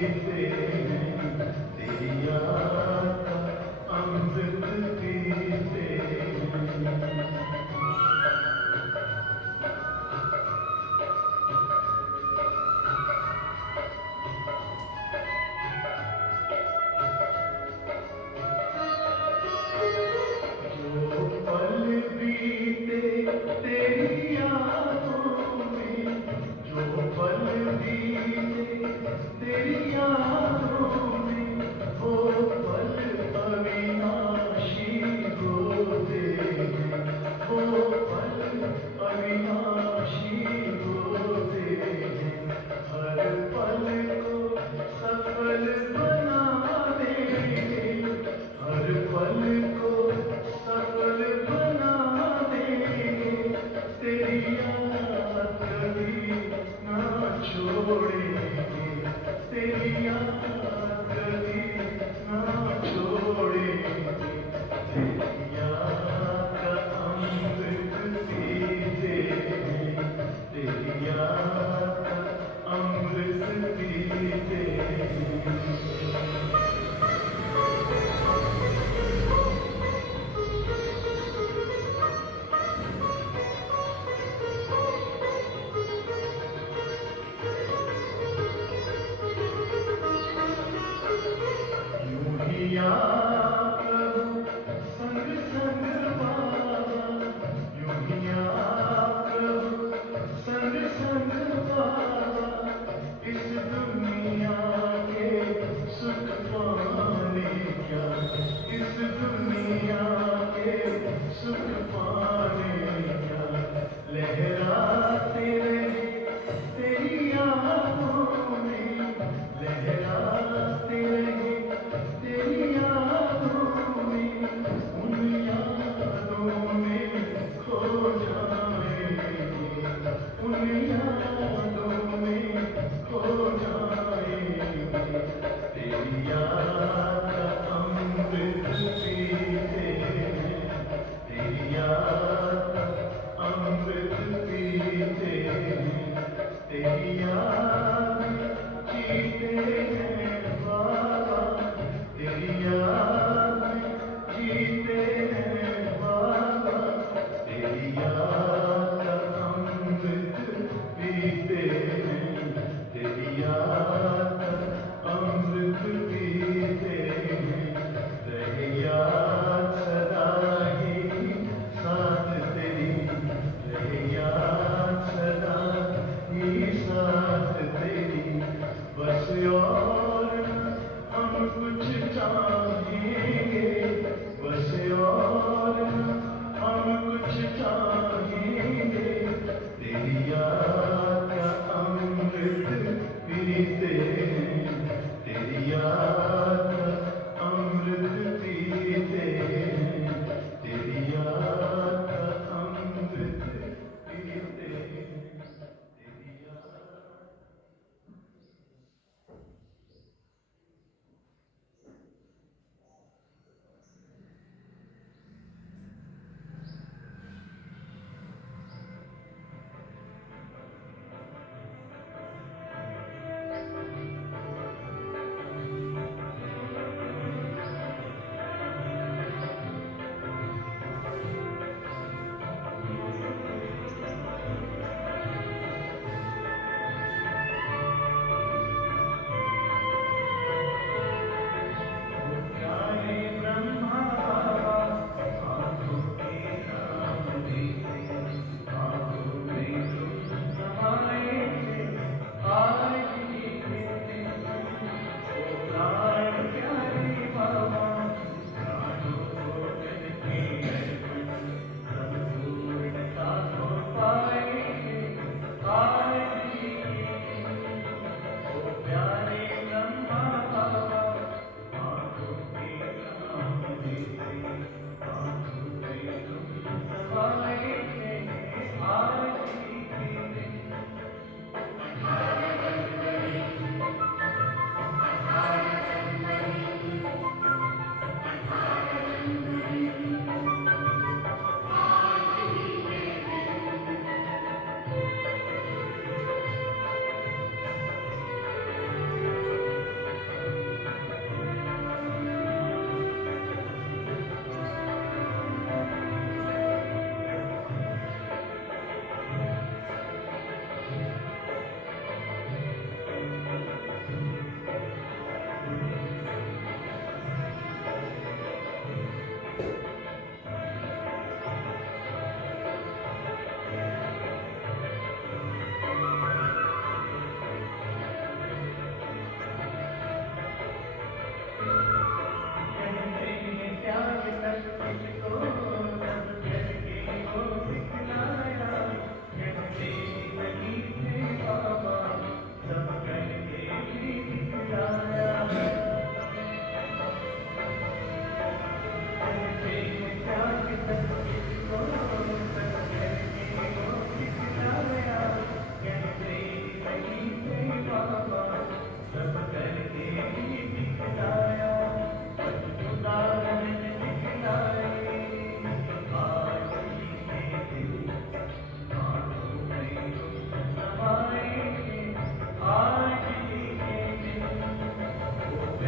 पीते हैं, तेरी याद का अमृत पीते हैं। जो पल बीते तेरी यादों में, जो पल बीते तेरी यादों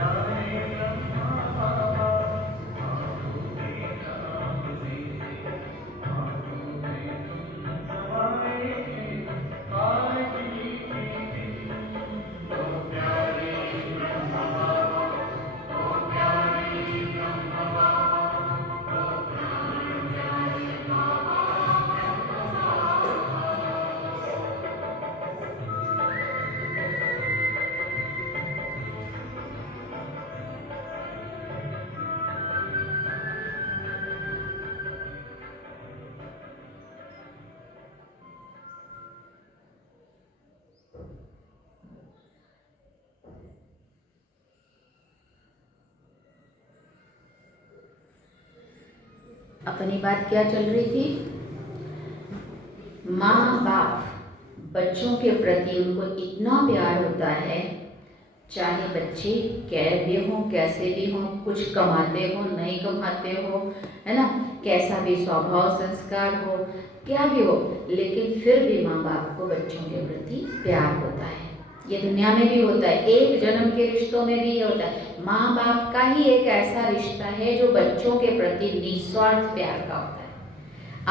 प्यारे ब्रह्मा बाबा, आंखों में नाम तेरे, आंखों में तुम समाए आज ही के दिन। ओ प्यारे ब्रह्मा बाबा, ओ प्यारे ब्रह्मा बाबा, ओ प्यारे प्यारे बाबा ब्रह्मा बाबा। अपनी बात क्या चल रही थी? माँ बाप बच्चों के प्रति उनको इतना प्यार होता है, चाहे बच्चे भी हों, कैसे भी हों, कुछ कमाते हो नहीं कमाते हो, है ना, कैसा भी स्वभाव संस्कार हो, क्या भी हो, लेकिन फिर भी माँ बाप को बच्चों के प्रति प्यार होता है। ये दुनिया में भी होता है, एक जन्म के रिश्तों में भी ये होता है। माँ बाप का ही एक ऐसा रिश्ता है जो बच्चों के प्रति निस्वार्थ प्यार का होता है।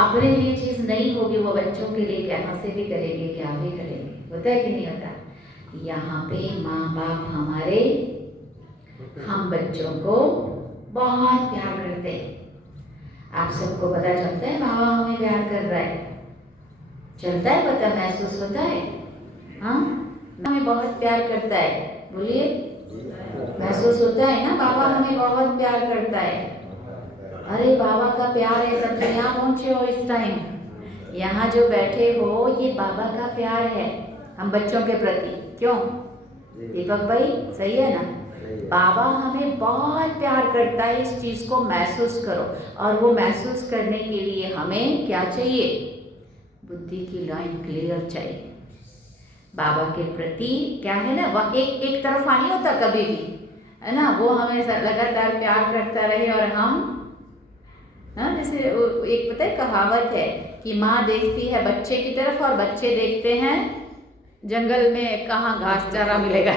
अपने लिए चीज़ नहीं होगी, वो बच्चों के लिए कहाँ से भी करेंगे, क्या भी करेंगे, होता है कि नहीं होता? यहाँ पे माँ बाप हमारे, हम बच्चों को बहुत प्यार करते हैं। आप सबको पता चलता है बाबा हमें प्यार कर रहा है, चलता है, पता महसूस होता है? हाँ, हमें बहुत प्यार करता है, बोलिए, महसूस होता है ना, बाबा हमें बहुत प्यार करता है। अरे बाबा का प्यार है, सब यहाँ पहुँचे हो इस टाइम, यहाँ जो बैठे हो, ये बाबा का प्यार है हम बच्चों के प्रति। क्यों दीपक भाई, सही है ना? बाबा हमें बहुत प्यार करता है, इस चीज़ को महसूस करो। और वो महसूस करने के लिए हमें क्या चाहिए? बुद्धि की लाइन क्लियर चाहिए। बाबा के प्रति क्या है ना, वह एक तरफा नहीं होता कभी भी, है ना, वो हमें लगातार प्यार करता रहे और हम, हाँ, जैसे एक पता है कहावत है कि माँ देखती है बच्चे की तरफ और बच्चे देखते हैं जंगल में कहाँ घास चारा मिलेगा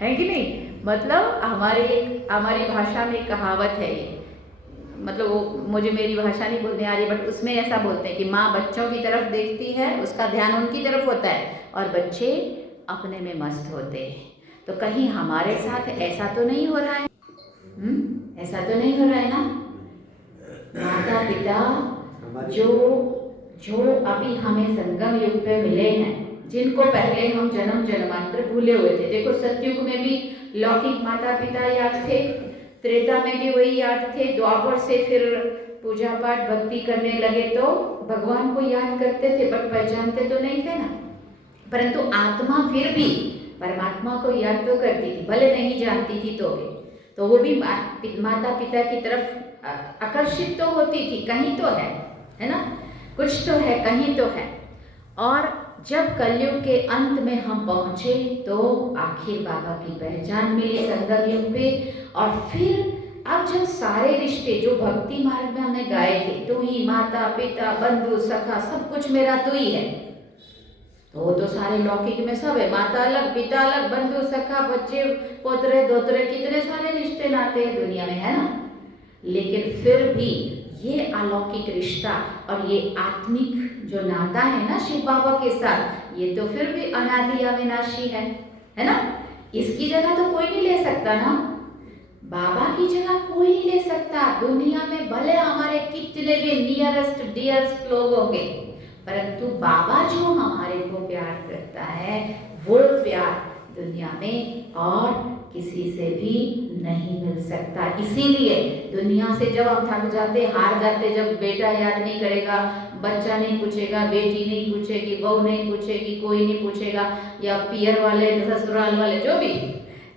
है कि नहीं? मतलब हमारी भाषा में कहावत है ये, मतलब वो मुझे मेरी भाषा नहीं बोलने आ रही, बट उसमें ऐसा बोलते हैं कि माँ बच्चों की तरफ देखती है, उसका ध्यान उनकी तरफ होता है और बच्चे अपने में मस्त होते हैं। तो कहीं हमारे साथ ऐसा तो नहीं हो रहा है? ऐसा तो नहीं हो रहा है ना? माता पिता जो अभी हमें संगम युग पे मिले हैं, जिनको पहले हम जन्म जन्मांतर भूले हुए थे। देखो सतयुग में भी लौकिक माता पिता याद थे, त्रेता में भी वही याद थे, द्वापर से फिर पूजा पाठ भक्ति करने लगे तो भगवान को याद करते थे, बट पहचानते तो नहीं थे ना। परंतु आत्मा फिर भी परमात्मा को याद तो करती थी, भले नहीं जानती थी तो वो भी माता पिता की तरफ आकर्षित तो होती थी, कहीं तो है ना, कुछ तो है, कहीं तो है। और जब कलयुग के अंत में हम पहुँचे तो आखिर बाबा की पहचान मिली संगम युग पे। और फिर अब जब सारे रिश्ते जो भक्ति मार्ग में हमने गाए थे, तू ही माता पिता बंधु सखा सब कुछ मेरा तू ही है, तो वो तो सारे लौकिक में सब है, माता अलग पिता अलग बंधु सखा बच्चे पोतरे दोतरे, कितने सारे रिश्ते नाते हैं दुनिया में, है ना। लेकिन फिर भी ये अलौकिक रिश्ता और ये आत्मिक जो नाता है ना शिव बाबा के साथ, ये तो फिर भी अनादि अविनाशी है ना। इसकी जगह तो कोई नहीं ले सकता ना, बाबा की जगह कोई नहीं ले सकता। दुनिया में भले हमारे कितने भी नियरेस्ट डियरेस्ट लोग होंगे, परंतु बाबा जो हमारे को प्यार करता है वो प्यार दुनिया में और किसी से भी नहीं मिल सकता। इसीलिए दुनिया से जब हम थक जाते, हार जाते, जब बेटा याद नहीं करेगा, बच्चा नहीं पूछेगा, बेटी नहीं पूछेगी, बहू नहीं पूछेगी, कोई नहीं पूछेगा, या पियर वाले ससुराल वाले जो भी,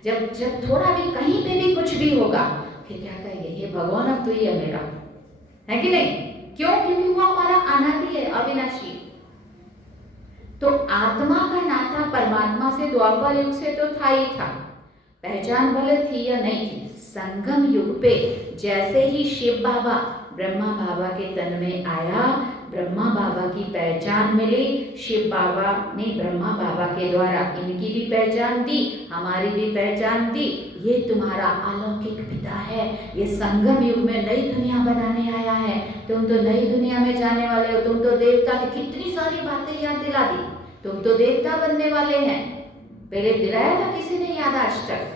जब थोड़ा भी कहीं पे भी कुछ भी होगा, फिर क्या कहेंगे, हे भगवान अब तो ये मेरा है कि नहीं? क्यों? क्योंकि वो हमारा अनादि है, अविनाशी। तो आत्मा का नाता परमात्मा से द्वापर युग से तो था ही था, पहचान भले थी या नहीं थी। संगम युग पे जैसे ही शिव बाबा ब्रह्मा बाबा के तन में आया, ब्रह्मा बाबा की पहचान मिली। शिव बाबा ने ब्रह्मा बाबा के द्वारा इनकी भी पहचान दी, हमारी भी पहचान दी। ये तुम्हारा अलौकिक पिता है, ये संगम युग में नई दुनिया बनाने आया है। तुम तो नई दुनिया में जाने वाले हो, तुम तो देवता की कितनी सारी बातें याद दिला दी, तुम तो देवता बनने वाले हैं। पहले दिलाया था किसी ने याद आज तक?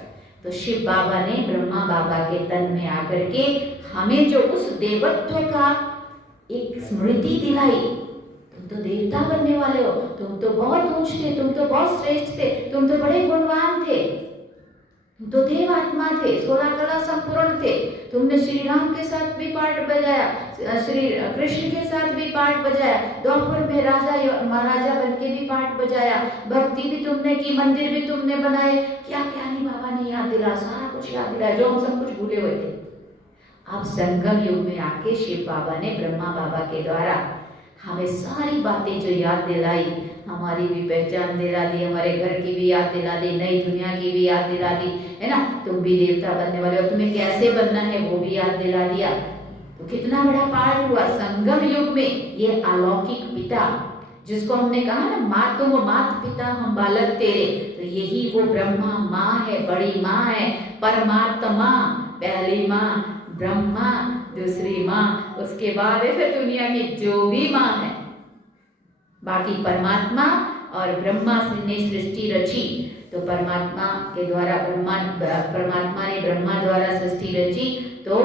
तो शिव बाबा ने ब्रह्मा बाबा के तन में आकर के हमें जो उस देवत्व का एक स्मृति दिलाई, तुम तो देवता बनने वाले हो, तुम तो बहुत ऊंच थे, तुम तो बहुत श्रेष्ठ थे, तुम तो बड़े गुणवान थे, तुम तो देव आत्मा थे, 16 कला संपूर्ण थे। तुमने श्री राम के साथ भी पार्ट बजाया, श्री कृष्ण के साथ भी पार्ट बजाया, द्वापर में राजा महाराजा बन के भी पार्ट बजाया, भक्ति भी तुमने की, मंदिर भी तुमने बनाए। क्या क्या नहीं बाबा ने याद दिला, सारा कुछ याद दिलाया जो हम सब कुछ भूले हुए थे। अब संगम युग में आके शिव बाबा ने ब्रह्मा बाबा के द्वारा हमें सारी बातें जो याद दिलाई, हमारी भी पहचान दिला दी, हमारे घर की भी याद दिला दी, नई दुनिया की भी याद दिला दी, है ना। तुम भी देवता बनने वाले हो, तुम्हें कैसे बनना है वो भी याद दिला दिया। तो कितना बड़ा पार्ट हुआ संगम युग में। ये अलौकिक पिता जिसको हमने कहा ना, माँ तुम मात पिता हम बालक तेरे, तो यही वो ब्रह्मा माँ है, बड़ी माँ है, परमात्मा पहली माँ, ब्रह्मा दूसरी माँ, उसके बाद है फिर दुनिया की जो भी माँ है। बाकी परमात्मा और ब्रह्मा ने सृष्टि रची, तो परमात्मा के द्वारा परमात्मा ने ब्रह्मा द्वारा सृष्टि रची, तो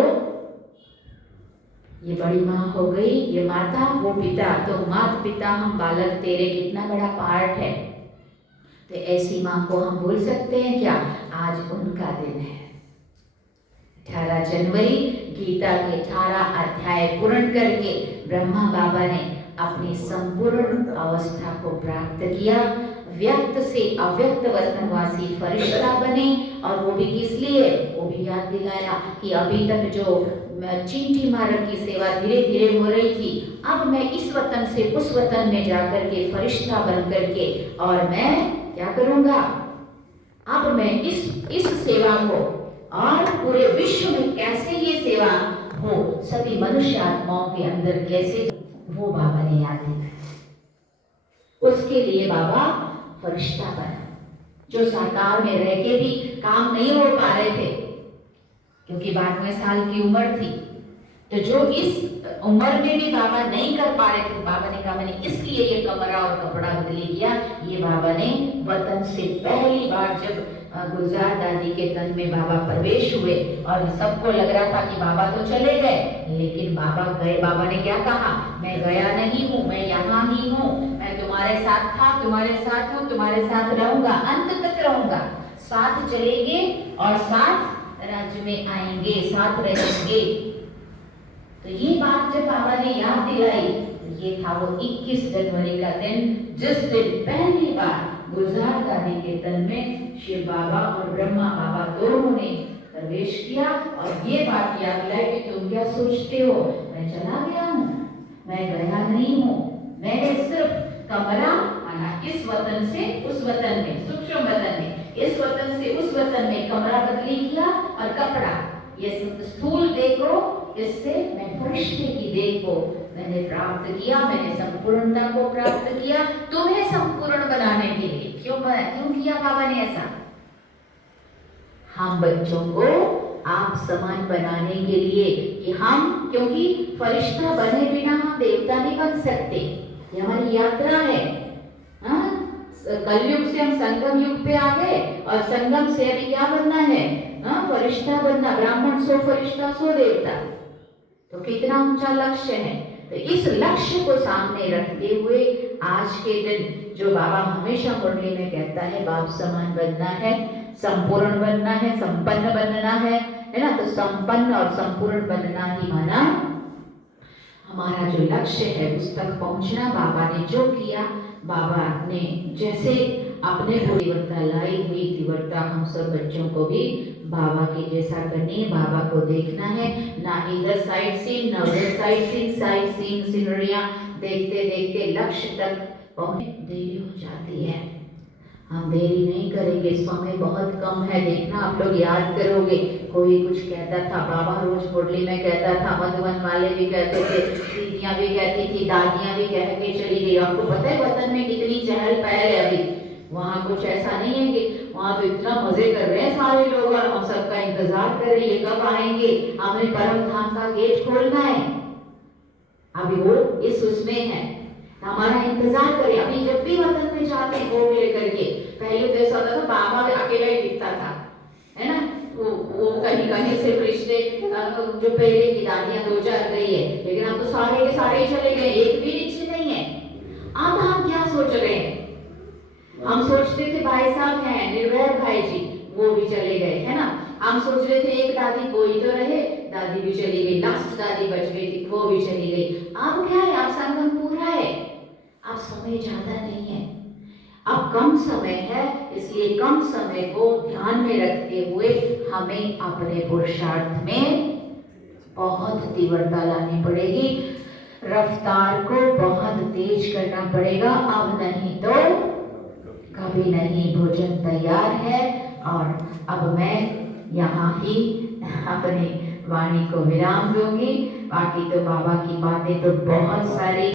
ये बड़ी माँ हो गई, ये माता वो पिता, तो मात पिता हम बालक तेरे, कितना बड़ा पार्ट है। तो ऐसी माँ को हम भूल सकते हैं क्या? आज उनका दिन है। 18 जनवरी गीता के 18 अध्याय पूर्ण करके ब्रह्मा बाबा ने अपनी संपूर्ण अवस्था को प्राप्त किया, व्यक्त से अव्यक्त वतनवासी फरिश्ता बने। और वो भी किस लिए? वो भी याद दिलाया कि अभी तक जो चींटी मारन की सेवा धीरे धीरे हो रही थी, अब मैं इस वतन से उस वतन में जाकर के फरिश्ता बन करके और मैं क्या करूँगा, अब मैं इस सेवा को और पूरे विश्व में कैसे ये सेवा हो, सभी मनुष्य आत्माओं के अंदर कैसे, वो बाबा ने याद दिलाया। उसके लिए बाबा फरिश्ता बना, जो साकार में रह के भी काम नहीं हो पा रहे थे क्योंकि 92 साल की उम्र थी। तो जो इस उम्र में भी बाबा नहीं कर पा रहे थे, बाबा ने कहा मैंने इसलिए ये कमरा और कपड़ा बदली किया। ये बाबा ने वतन से पहली बार जब गुलजार दादी के तन में बाबा प्रवेश हुए और सबको लग रहा था कि बाबा तो चले गए, लेकिन बाबा गए। बाबा ने क्या कहा? मैं गया नहीं हूँ, मैं यहाँ ही हूँ, मैं तुम्हारे साथ था, तुम्हारे साथ हूँ, तुम्हारे साथ रहूंगा, अंत तक रहूंगा, साथ चलेंगे और साथ राज्य में आएंगे, साथ रहेंगे। तो ये बात जब बाबा ने याद दिलाई, ये था वो 21 जनवरी का दिन, जिस दिन पहली बार गुलजार दादी के तन में शिव बाबा और ब्रह्मा बाबा दोनों ने प्रवेश किया। और ये बात याद दिलाई कि तुम क्या सोचते हो, मैं चला गया हूँ, मैं गया नहीं हूँ, मैंने सिर्फ कमरा आना इस वतन से उस वतन में, सूक्ष्म वतन में, इस वतन से उस वतन में कमरा बदली किया और कपड़ा, ये स्थूल देखो, इससे मैं फरिश्ते की देह को मैंने प्राप्त किया, मैंने संपूर्णता को प्राप्त किया तुम्हें संपूर्ण बनाने के लिए। क्यों किया बाबा ने ऐसा? हम बच्चों को आप समान बनाने के लिए कि हम, क्योंकि फरिश्ता बने बिना हम देवता नहीं बन सकते। ये हमारी यात्रा है। कलयुग से हम संगम युग पे आ गए और संगम से अभी क्या बनना है? फरिश्ता बनना, ब्राह्मण सो फरिश्ता सो देवता। तो कितना ऊंचा लक्ष्य है। तो इस लक्ष्य को सामने रखते हुए आज के दिन जो बाबा हमेशा मुरली में कहता है, बाप समान बनना है, संपूर्ण बनना है, संपन्न बनना है ना। तो संपन्न और संपूर्ण बनना ही माना हमारा जो लक्ष्य है उस तक पहुंचना। बाबा ने जो किया, बाबा ने जैसे अपने को तीव्रता लाई हुई, तीव्रता हम सब बच्चों को भी बाबा के जैसा करनी, बाबा को देखना है। ना इधर साइड सीन, ना उधर साइड सीन सीनरियाँ देखते देखते लक्ष्य तक पहुंचने देरी हो जाती है। हम देरी नहीं करेंगे, समय बहुत कम है। देखना आप लोग याद करोगे, कोई कुछ कहता था, बाबा रोज मुरली में कहता था, मधुबन वाले भी कहते थे, बीवियां भी कहती थी, दादियां भी कह के चली गई। आपको पता है वतन में कितनी चहल पहल है अभी। वहाँ कुछ ऐसा नहीं है कि वहाँ तो इतना मजे कर रहे हैं सारे लोग और हम सबका इंतजार कर रहे हैं, ये कब आएंगे, हमें परम धाम का गेट खोलना है। अभी वो इस उसमें है, हमारा इंतजार करें। अभी जब भी वतन में जाते हैं भोग लेकर के, पहले तो ऐसा होता था बाबा अकेला ही दिखता था, है ना। वो कहीं कहीं से रिश्ते जो पहले की दादियां 2-4 गई है, लेकिन हम तो सारे के सारे ही चले गए, एक भी रिश्ते नहीं है। अब हम क्या सोच रहे हैं, हम सोचते थे भाई साहब हैं निर्भय भाई जी, वो भी चले गए, है ना। हम सोच रहे थे एक दादी कोई तो रहे, दादी भी चली गई, लास्ट दादी बच गई थी, वो भी चली गई। अब क्या है, अब संगम पूरा है, अब समय ज्यादा नहीं है, अब कम समय है, इसलिए कम समय को ध्यान में रखते हुए हमें अपने पुरुषार्थ में बहुत तीव्रता लानी पड़ेगी, रफ्तार को बहुत तेज करना पड़ेगा। अब नहीं तो कभी नहीं। भोजन तैयार है और अब मैं यहाँ ही अपनी वाणी को विराम दूंगी। बाकी तो बाबा की बातें तो बहुत सारी